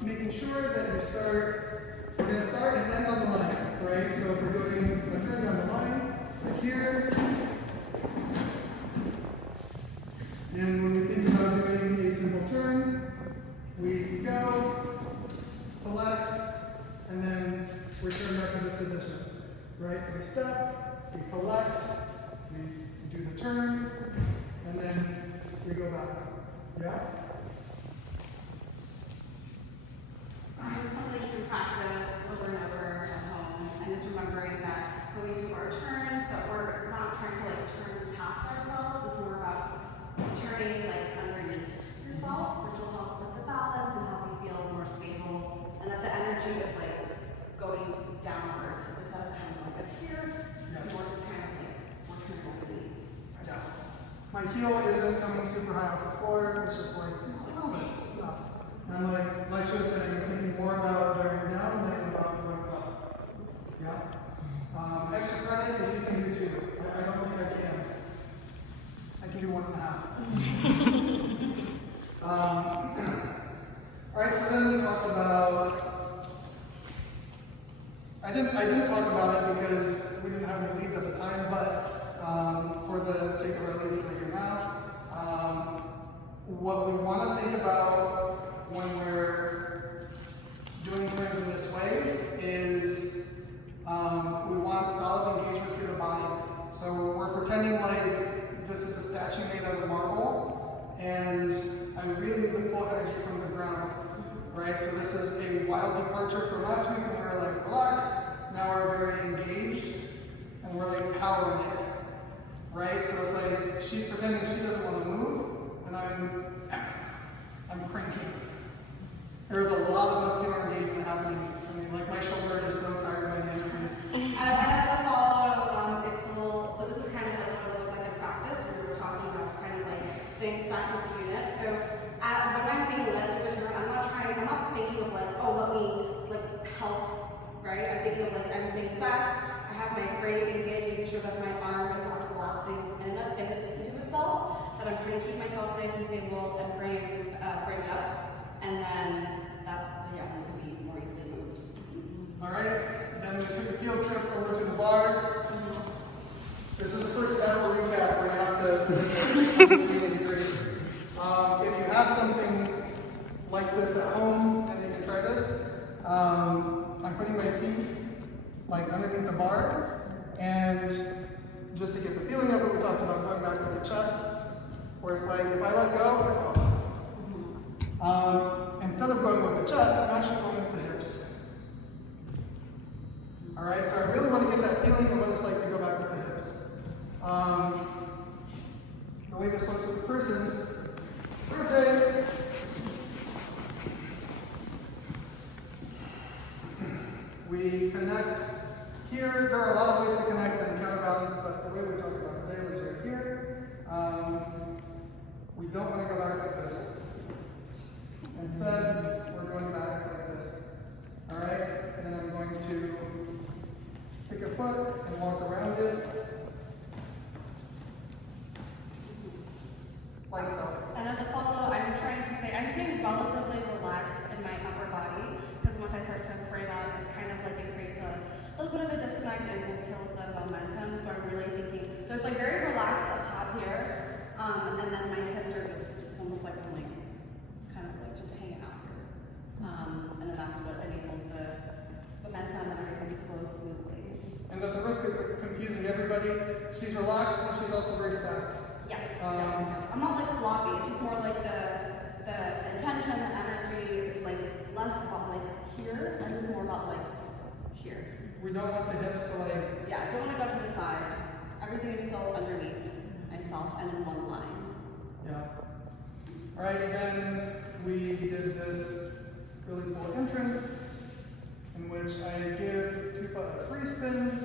Making sure that we're going to start and end on the line, right? So if we're doing a turn down the line, here, and when we think about doing a simple turn, we go, collect, and then return back to this position, right? So we step, we collect, we do the turn, and then we go back. Yeah? It's something you can practice over and over at home, and just remembering that when we do our turns, that we're not trying to like turn past ourselves. It's more about turning like underneath yourself, which will help with the balance and help you feel more stable, and that the energy is like going downwards instead of kind of like up here. Yes. So we're just kind of like we're turning underneath ourselves. Yes. My heel isn't coming super high off the floor. It's just like a little bit. It's enough. And I'm like she was saying, I'm thinking more about going down than about going up. Yeah? Extra credit if you can do two. I don't think I can. I can do 1.5. Alright, so then we talked about, I didn't talk about it because we didn't have any leads at the time, but for the sake of our leads right here now, what we want to think about when we're doing things in this way is we want solid engagement through the body. So we're pretending like this is a statue made out of marble, and I really need to pull energy from the ground, right? So this is a wild departure from last week when we were like relaxed. Now we're very engaged, and we're like powering it, right? So it's like she's pretending she doesn't want to move, and I'm cranky. There's a lot of muscular engagement happening. I mean, like my shoulder is so tired by the end of this. As a follow, it's a little, so this is kind of like what it looked like in practice, where we were talking about it's kind of like staying stuck as a unit. So when I'm being led through the turn, I'm not thinking of like, oh, let me like help, right? I'm thinking of like, I'm staying stacked, I have my frame engaged, making sure that my arm is not collapsing into itself, that I'm trying to keep myself nice and stable and framed up, and then that, yeah, it can be more easily moved. Alright, then we took a field trip over to the bar. This is the first ever recap where you have to really great. If you have something like this at home and you can try this, I'm putting my feet like underneath the bar, and just to get the feeling of it, we talked about going back to the chest, where it's like if I let go, I fall. Instead of going with the chest, I'm actually going with the hips. Alright, so I really want to get that feeling of what it's like to go back with the hips. The way this looks with the person, perfect. We connect here. There are a lot of ways to connect and counterbalance, but the way we talked about today was right here. We don't want to go back like this. Instead, we're going back like this. Alright? And then I'm going to pick a foot and walk around it. Like so. And as a follow, I'm trying to say, I'm staying relatively relaxed in my upper body, because once I start to frame up, it's kind of like it creates a little bit of a disconnect and will kill the momentum. So I'm really thinking, so it's like very relaxed up top here, and then my hips are just, it's almost like I'm like, kind of like just hanging out here. And then that's what enables the momentum and everything to flow smoothly. And at the risk of confusing everybody, she's relaxed and she's also very stacked. Yes, yes. I'm not like floppy. It's just more like the intention, the energy is like less about like here, and just more about like here. We don't want the hips to like... Yeah, I don't want to go to the side. Everything is still underneath myself and in one line. Yeah. Alright, then we did this really cool entrance in which I give Tupa a free spin.